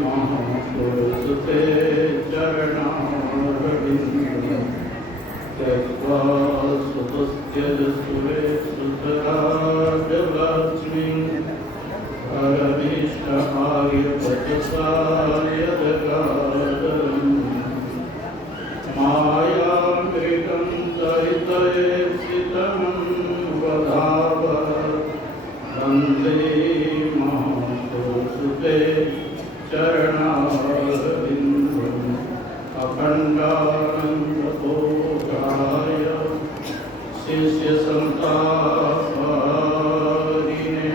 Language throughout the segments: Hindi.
महापुरुषते चरणारविन्दं त्यक्त्वा सुतस्त्यजसुरे सुतराजलक्ष्मीं परमेष्ठाय भजसा यदगादरम् मायामृतं दयितयेप्सितं वदाव वन्दे महापुरुषते चरणारविन्दम् अखण्डानन्दबोधाय शिष्यसन्तापारिणे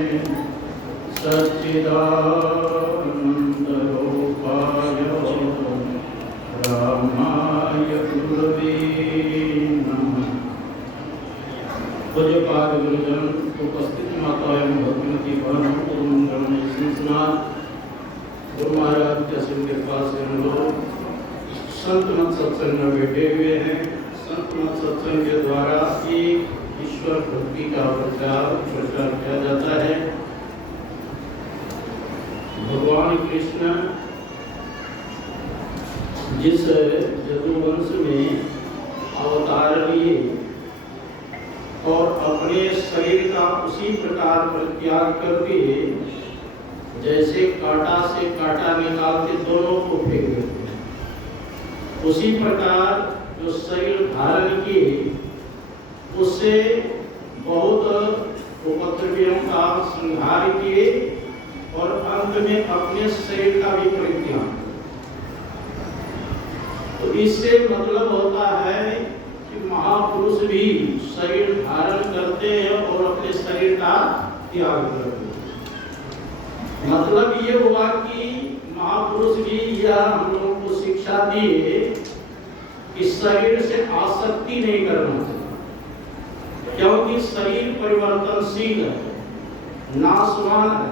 सच्चिदानन्दरूपाय रामाय गुरवे नमः। पूज्यपाद गुरुजन, उपस्थित माता एवं भक्तिमती बहनों, गुरु मंगल में संस्नात गुरु महाराज के आश्रम के पास हम लोग संत मत सत्संग में बैठे हुए हैं। संत मत सत्संग के द्वारा एक ईश्वर भक्ति का प्रचार प्रसार किया जाता है। भगवान कृष्ण जिस यदुवंश में अवतार लिए और अपने शरीर का उसी प्रकार परित्याग करके जैसे कांटा से कांटा निकाल के दोनों को फेंक देते हैं, उसी प्रकार जो शरीर धारण किए उससे बहुत उपद्रवियों का संहार किए और अंत में अपने शरीर का भी परित्याग। तो इससे मतलब होता है कि महापुरुष भी शरीर धारण करते हैं और अपने शरीर का त्याग करते हैं। मतलब ये हुआ कि महापुरुष भी यह हम लोगों को शिक्षा दिए कि शरीर से आसक्ति नहीं करना चाहिए, क्योंकि शरीर परिवर्तनशील है, नाशवान है।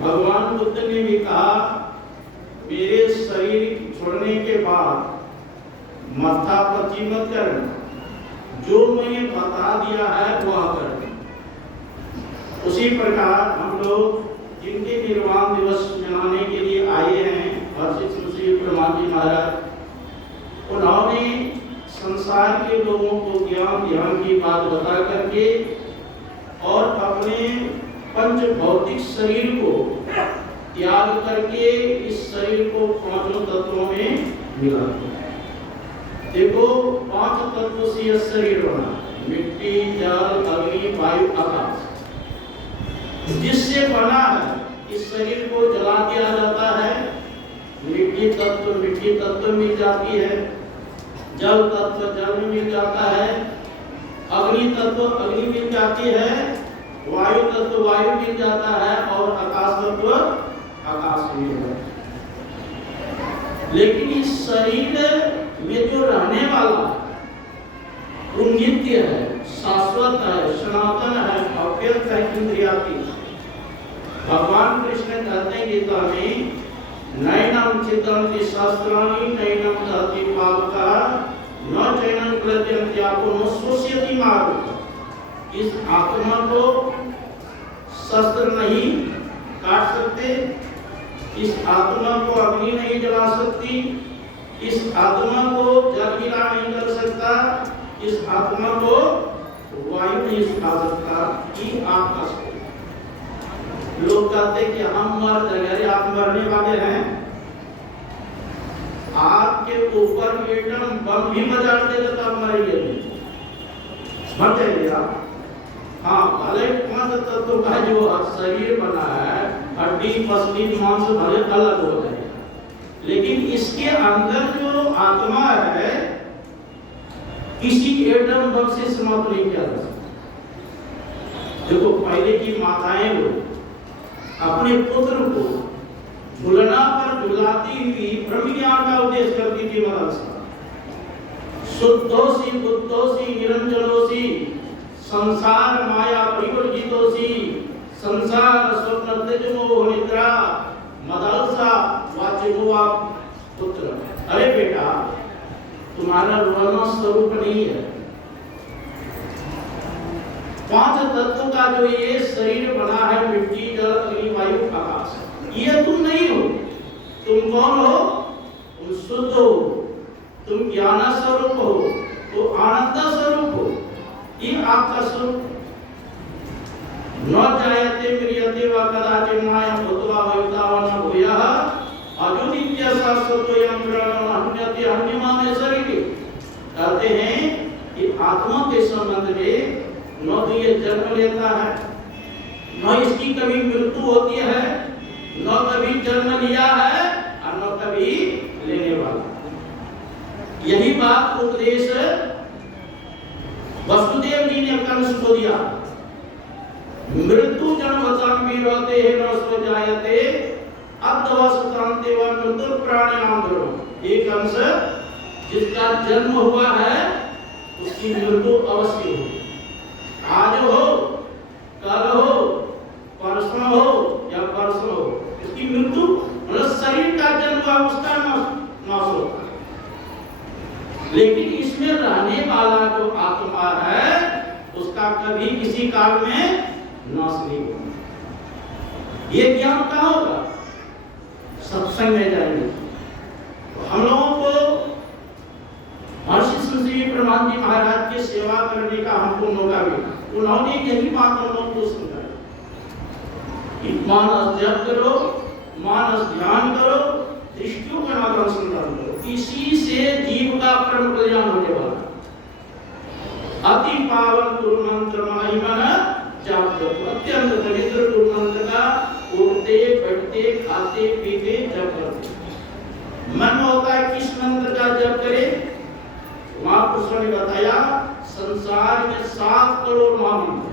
भगवान बुद्ध ने भी कहा मेरे शरीर छोड़ने के बाद माथापच्ची मत करना, जो मैंने बता दिया है वह करना। उसी प्रकार हम लोग जिनके निर्वाण दिवस मनाने के लिए आए हैं, हर्षित श्री ब्रह्मा जी महाराज, उन्होंने संसार के लोगों को ज्ञान ध्यान की बात बता करके और अपने पंच भौतिक शरीर को त्याग करके इस शरीर को पांचों तत्वों में मिला दिया। देखो, पांच तत्व से यह शरीर बना, मिट्टी, जल, अग्नि, वायु, आकाश। जिससे बना है इस शरीर को जला दिया जाता है, मिट्टी तत्व मिल जाती है, जल तत्व जल में मिल जाता है, अग्नि तत्व अग्नि मिल जाती है, वायु तत्व वायु मिल जाता है और आकाश तत्व आकाश मिल जाता है। लेकिन इस शरीर में जो रहने वाला वो नित्य है, शाश्वत है, सनातन है, अव्यक्त है, इंद्रियातीत। भगवान कृष्ण कहते हैं गीता में, नैनम चिदन्ति शस्त्राणि नैनम दहति पावका न चैनम क्लद्यन्ति आपो न शोष्यति मारुत। इस आत्मा को शस्त्र नहीं काट सकते, इस आत्मा को अग्नि नहीं जला सकती, इस आत्मा को जल गिला नहीं कर सकता, इस आत्मा को वायु नहीं सुखा सकता कि आपका शरीर। लोग कहते कि हम मर जाएंगे, आप मरने वाले हैं। आपके ऊपर एटम बम भी बजा देगा तो आप मरेंगे नहीं, मर जाएंगे आप। हाँ, भले पांच तत्व का जो शरीर बना है, हड्डी पसली मांस भले अलग हो जाए, लेकिन इसके अंदर जो आत्मा है किसी एटम बम से समाप्त नहीं किया जा सकता। देखो, पहले की माताएं लोग अपने पुत्र को झुलना पर झुलाती हुई ब्रह्म ज्ञान का उपदेश करती थी। मदरसा शुद्धोसी बुद्धोसी निरंजनोसी संसार माया परिवर्जितोसी संसार स्वप्न तेजमोह निद्रा मदलसा वाचिमुआ पुत्र। अरे बेटा, तुम्हारा रोना स्वरूप नहीं है। पांच तत्व का जो ये शरीर बना है, मिट्टी, जल, अग्नि, वायु, आकाश, ये तो कौन हो? तुम शुद्ध हो, तुम ज्ञान स्वरूप हो, तो आनंद स्वरूप हो। ये आपका स्वरूप। न जायते म्रियते वा कदाचित् नायं भूत्वा भविता वा न भूयः अजुनित्य शाश्वतोऽयं पुराणो अन्यते अन्यमाने शरीरे। कहते हैं कि आत्मा के संबंध में न तो ये जन्म लेता है, न इसकी कभी मृत्यु होती है, न कभी जन्म लिया है और न कभी लेने वाला। यही बात उपदेश वसुदेव जी ने कंस को दिया। मृत्यु जन्मतां विरोधे न स्वजायते अद्वसतान्ते व मृत्यु प्राणिनां ध्रुवम्। ये कंस जिसका जन्म हुआ है उसकी मृत्यु अवश्य हो। आज हो, कल हो, परसों हो या परसों हो, इसकी मृत्यु मतलब शरीर का जन्म हुआ उसका नाश होता है। लेकिन इसमें रहने वाला जो आत्मा है उसका कभी किसी काल में नाश नहीं होगा। ये ज्ञान कहाँ होगा? सत्संग में जाएंगे। तो हम लोगों को महर्षि श्री ब्रह्मानंद जी महाराज की सेवा करने का हमको मौका मिला। उन्होंने यही बात हम लोगों को समझाई कि मानस जप करो, मानस ध्यान करो, दृष्टियों का अनुसंधान करो। इसी से जीव का परम कल्याण होने वाला। अति पावन गुरु मंत्र महिमन जाप करो। अत्यंत पवित्र गुरु मंत्र का उठते बैठते खाते पीते जप करते। मन में होता है किस मंत्र का जप करें? महापुरुषों ने बताया संसार में 7 करोड़ महामंत्र,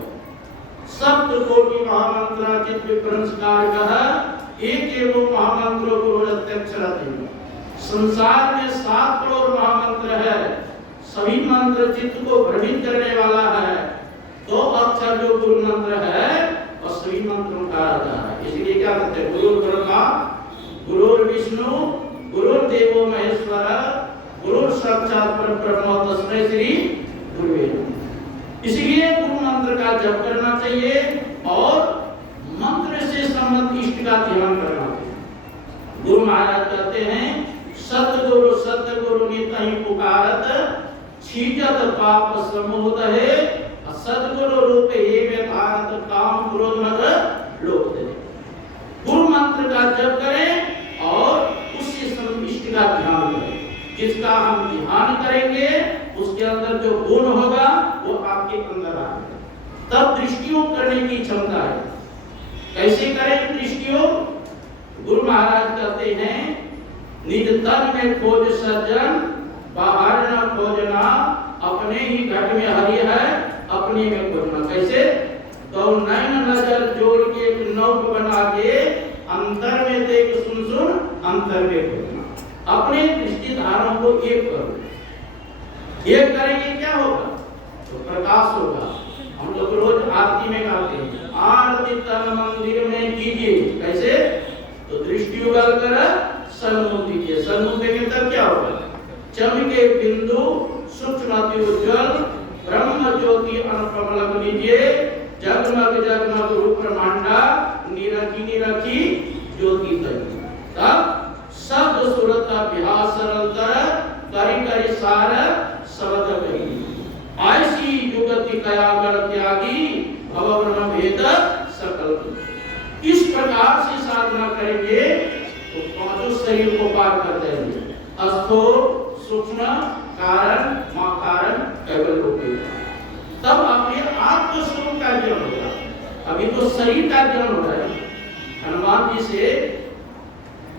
सप्त कोटि महामंत्र चित्त विभ्रंशकार कह एक एवं महामंत्र को अत्यक्षरते। संसार में 7 करोड़ महामंत्र है। सभी मंत्र चित्त को भ्रमित करने वाला है। 2 अक्षर जो गुरु मंत्र है और सभी मंत्रों का आता है। इसलिए क्या कहते हैं? गुरु ब्रह्मा गुरु विष्णु गुरुर्देवो महेश्वर गुरु साक्षात परब्रह्म तस्मै श्री गुरुवे नमः। इसलिए गुरु मंत्र का जप करना चाहिए और मंत्र से संबंधित इष्ट का ध्यान करना चाहिए। गुरु महाराज कहते हैं सतगुरु नितहि पुकारत छीजत पाप समोदहे सतगुरु रूप एवे भारत काम क्रोध मद लोक दे। गुरु मंत्र का जप करें और उससे संबंधित इष्ट का ध्यान करें। जिसका हम ध्यान करेंगे उसके अंदर जो गुण होगा वो आपके अंदर आएगा। तब दृष्टियों करने की क्षमता है। कैसे करें दृष्टियों? गुरु महाराज कहते हैं निज तन में खोज सज्जन बाहर न खोजना, अपने ही घट में हरि है अपने में खोजना। कैसे? तो नैन नजर जोड़ के एक नौक बना के अंतर में देख सुन सुन अंतर में खोजना। अपने दृष्टि धारों को एक करो। एक करेंगे क्या होगा? तो प्रकाश होगा। हम लोग रोज आरती में गाते हैं आरती तन मंदिर में कीजिए। कैसे? तो दृष्टि उगल कर सन्मुख दीजिए। सन्मुख देंगे तब क्या होगा? चमके बिंदु सूक्ष्म अति उज्ज्वल ब्रह्म ज्योति अनुपम लीजिए। जगमग जगमग रूप ब्रह्मांडा निरखी निरखी ज्योति तक। तब शब्द सुरत अभ्यास सरलतर करि करि सार शब्द कही। ऐसी युगति कयागर त्यागी भव ब्रह्म भेद सकल। इस प्रकार से साधना करेंगे तो पांचों शरीर को पार कर देंगे। स्थूल सूक्ष्म कारण कारण केवल होगी। तब अपने आत्म स्वरूप का ज्ञान होगा। अभी तो शरीर का ज्ञान हो रहा है। हनुमान जी से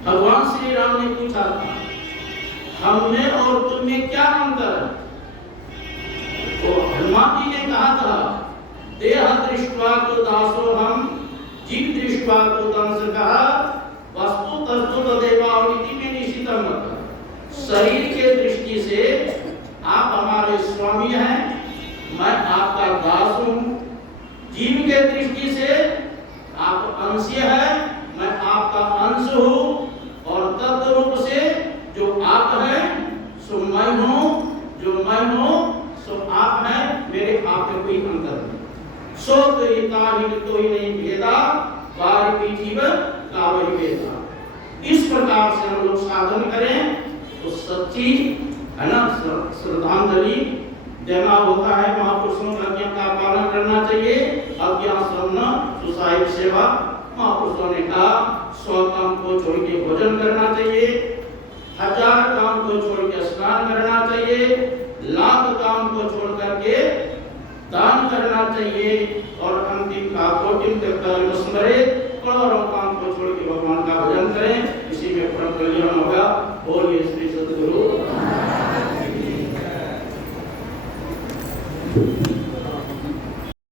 भगवान श्री राम ने पूछा था हमने और तुम में क्या अंतर है? तो हनुमान जी ने कहा था देह दृष्ट्वा तो दासो हम जीव दृष्ट्वा तो दंस कहा वस्तु तस्तु तदेवानिति में निश्चितम मत। शरीर के दृष्टि से आप हमारे स्वामी हैं, मैं आपका दास हूं। जीव के दृष्टि से आप अंश हैं, मैं आपका अंश हूं। और तत्व रूप से जो आप हैं सो मैं हूं, जो मैं हूं सो आप हैं। मेरे आप में कोई अंतर नहीं। सो तो हिता ही तो ही नहीं भेदा बार की जीवन का वही भेदा। इस प्रकार से हम लोग साधन करें तो सच्ची है ना श्रद्धांजलि देना होता है। महापुरुषों की आज्ञा का पालन करना चाहिए। आज्ञा श्रवण सुसाहिब सेवा, महापुरुषों ने कहा 100 काम को छोड़ के भोजन करना चाहिए, 1000 काम को छोड़ के स्नान करना चाहिए, 1,00,000 काम को छोड़ करके दान करना चाहिए और अंतिम का कोटिम तक स्मरे करोड़ों काम